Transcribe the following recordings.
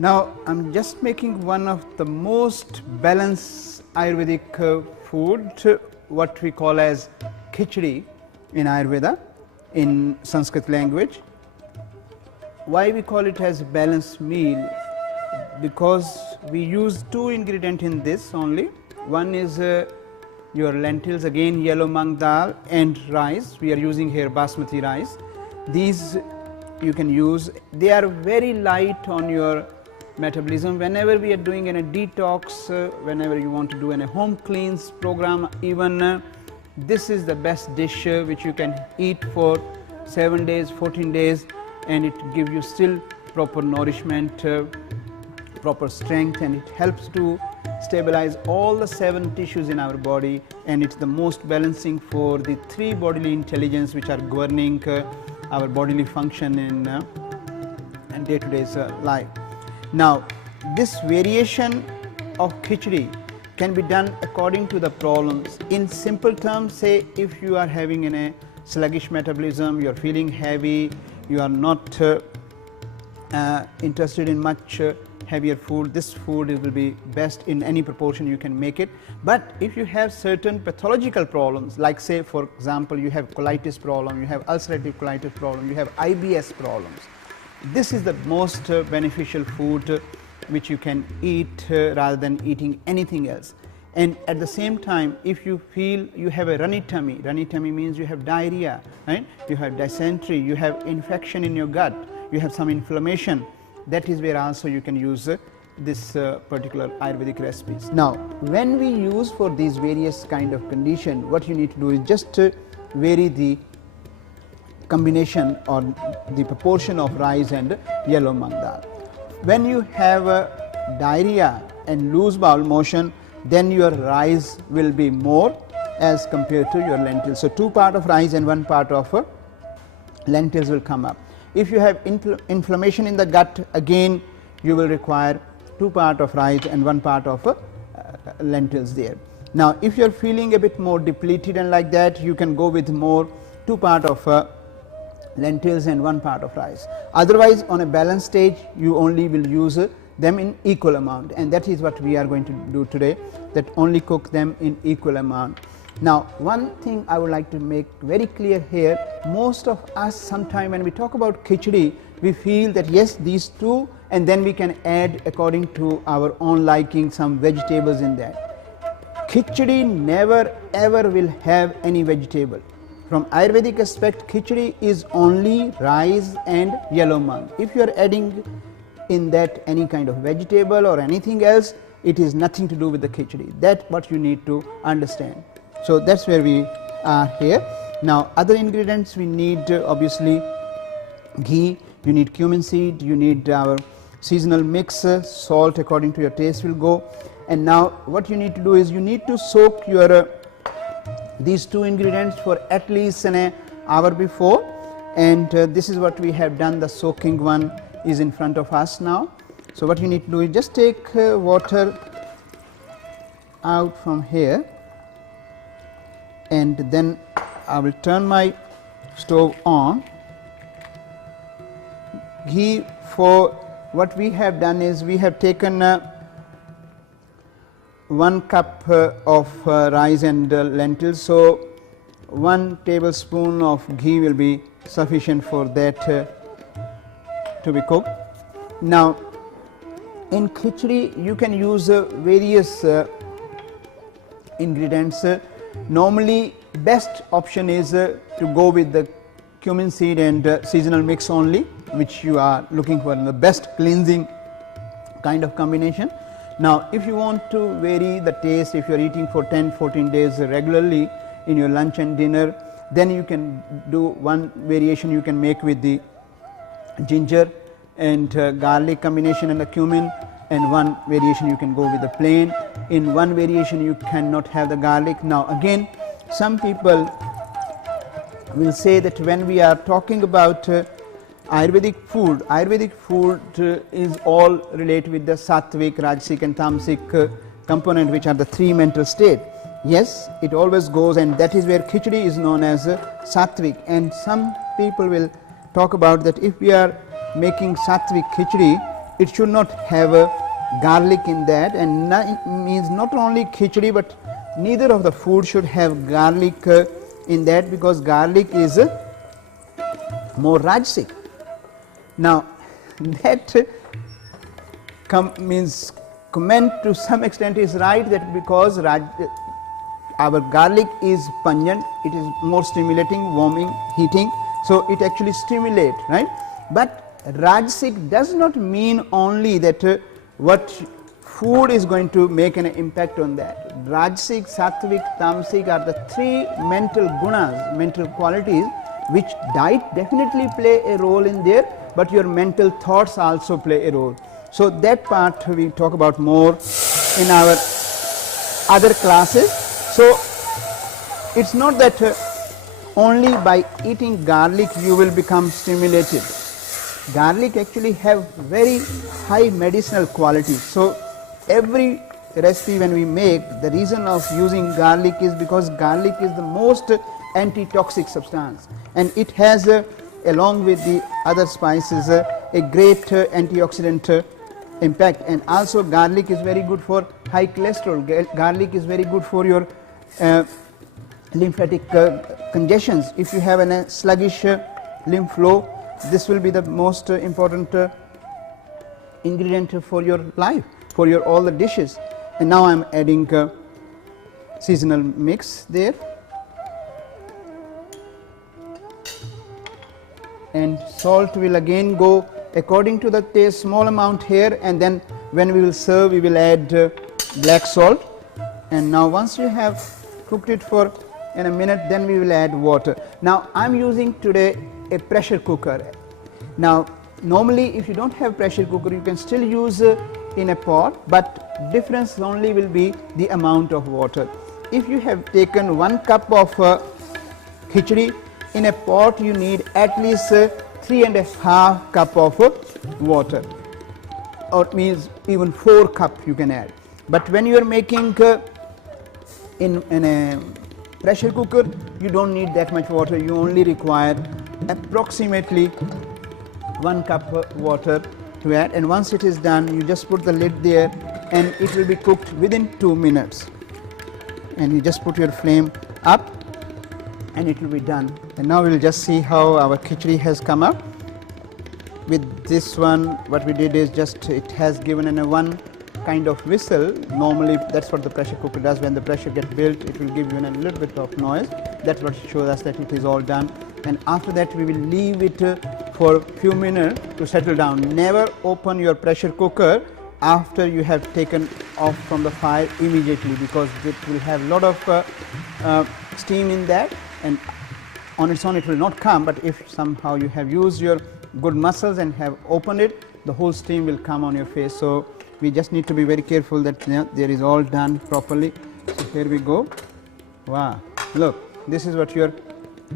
Now, I am just making one of the most balanced Ayurvedic food, what we call as Kitchari in Ayurveda, in Sanskrit language. Why we call it as balanced meal? Because we use two ingredients in this only. One is your lentils, again yellow mung dal, and rice. We are using here basmati rice. These you can use. They are very light on your metabolism. Whenever we are doing a detox, whenever you want to do a home cleanse program, even this is the best dish which you can eat for 7 days, 14 days, and it gives you still proper nourishment, proper strength, and it helps to stabilize all the 7 tissues in our body, and it's the most balancing for the 3 bodily intelligence which are governing our bodily function in day-to-day life. Now, this variation of Kitchari can be done according to the problems. In simple terms, say if you are having a sluggish metabolism, you are feeling heavy, you are not interested in much heavier food, this food will be best in any proportion you can make it. But if you have certain pathological problems, like say for example you have colitis problem, you have ulcerative colitis problem, you have IBS problems, this is the most beneficial food which you can eat rather than eating anything else. And at the same time, if you feel you have a runny tummy means you have diarrhea, right? You have dysentery, you have infection in your gut, you have some inflammation, that is where also you can use this particular Ayurvedic recipes. Now, when we use for these various kind of condition, what you need to do is just vary the combination or the proportion of rice and yellow mung dal. When you have diarrhea and loose bowel motion, then your rice will be more as compared to your lentils. So 2 parts of rice and 1 part of lentils will come up. If you have inflammation in the gut, again you will require 2 parts of rice and 1 part of lentils there. Now, if you are feeling a bit more depleted and like that, you can go with more 2 parts of lentils and 1 part of rice. Otherwise, on a balanced stage, you only will use them in equal amount, and that is what we are going to do today, that only cook them in equal amount. Now, one thing I would like to make very clear here, most of us sometime when we talk about Kitchari, we feel that yes, these two, and then we can add according to our own liking some vegetables in that. Kitchari never ever will have any vegetable. From Ayurvedic aspect, Kitchari is only rice and yellow mung. If you are adding in that any kind of vegetable or anything else, it is nothing to do with the Kitchari. That's what you need to understand. So that's where we are here. Now, other ingredients we need obviously ghee, you need cumin seed, you need our seasonal mix, salt according to your taste will go. And now what you need to do is you need to soak your these 2 ingredients for at least an hour before, and this is what we have done. The soaking one is in front of us now. So what you need to do is just take water out from here, and then I will turn my stove on. Ghee, for what we have done is we have taken 1 cup of rice and lentils, so 1 tablespoon of ghee will be sufficient for that to be cooked. Now, in Kitchari you can use various ingredients. Normally best option is to go with the cumin seed and seasonal mix only, which you are looking for, the best cleansing kind of combination. Now, if you want to vary the taste, if you are eating for 10-14 days regularly in your lunch and dinner, then you can do one variation you can make with the ginger and garlic combination and the cumin, and one variation you can go with the plain. In one variation you cannot have the garlic. Now again, some people will say that when we are talking about Ayurvedic food is all related with the sattvic, rajasic and tamasic component, which are the 3 mental state. Yes, it always goes, and that is where Kitchari is known as sattvic. And some people will talk about that if we are making sattvic Kitchari, it should not have garlic in that, and it means not only khichdi but neither of the food should have garlic in that, because garlic is more rajasic. Now that means comment to some extent is right, that because our garlic is pungent, it is more stimulating, warming, heating, so it actually stimulates, right? But rajasic does not mean only that what food is going to make an impact on that. Rajasic, sattvic, tamasic are the three mental gunas, mental qualities, which diet definitely play a role in there, but your mental thoughts also play a role. So that part we talk about more in our other classes. So it's not that only by eating garlic you will become stimulated. Garlic actually have very high medicinal qualities. So every recipe when we make, the reason of using garlic is because garlic is the most anti-toxic substance, and it has along with the other spices a great antioxidant impact. And also garlic is very good for high cholesterol. Garlic is very good for your lymphatic congestions. If you have a sluggish lymph flow, this will be the most important ingredient for your life, for your all the dishes. And now I am adding seasonal mix there, and salt will again go according to the taste, small amount here, and then when we will serve we will add black salt. And now once you have cooked it for in a minute, then we will add water. Now I am using today a pressure cooker. Now normally if you don't have pressure cooker, you can still use in a pot, but difference only will be the amount of water. If you have taken 1 cup of khichdi, in a pot you need at least 3.5 cup of water, or it means even 4 cup you can add. But when you are making in a pressure cooker, you don't need that much water, you only require approximately 1 cup water to add. And once it is done, you just put the lid there and it will be cooked within 2 minutes, and you just put your flame up and it will be done. And now we will just see how our khichdi has come up. With this one, what we did is just it has given in a one kind of whistle. Normally that's what the pressure cooker does. When the pressure gets built, it will give you a little bit of noise. That's what shows us that it is all done. And after that we will leave it for a few minutes to settle down. Never open your pressure cooker after you have taken off from the fire immediately, because it will have a lot of steam in that, and on its own it will not come. But if somehow you have used your good muscles and have opened it, the whole steam will come on your face. So we just need to be very careful that there is all done properly. So here we go. Wow, look, this is what your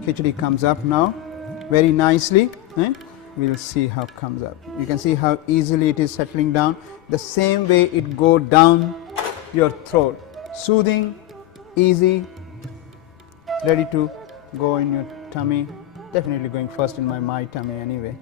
khichdi comes up now, very nicely. We will see how it comes up. You can see how easily it is settling down. The same way it go down your throat, soothing, easy, ready to go in your tummy. Definitely going first in my tummy anyway.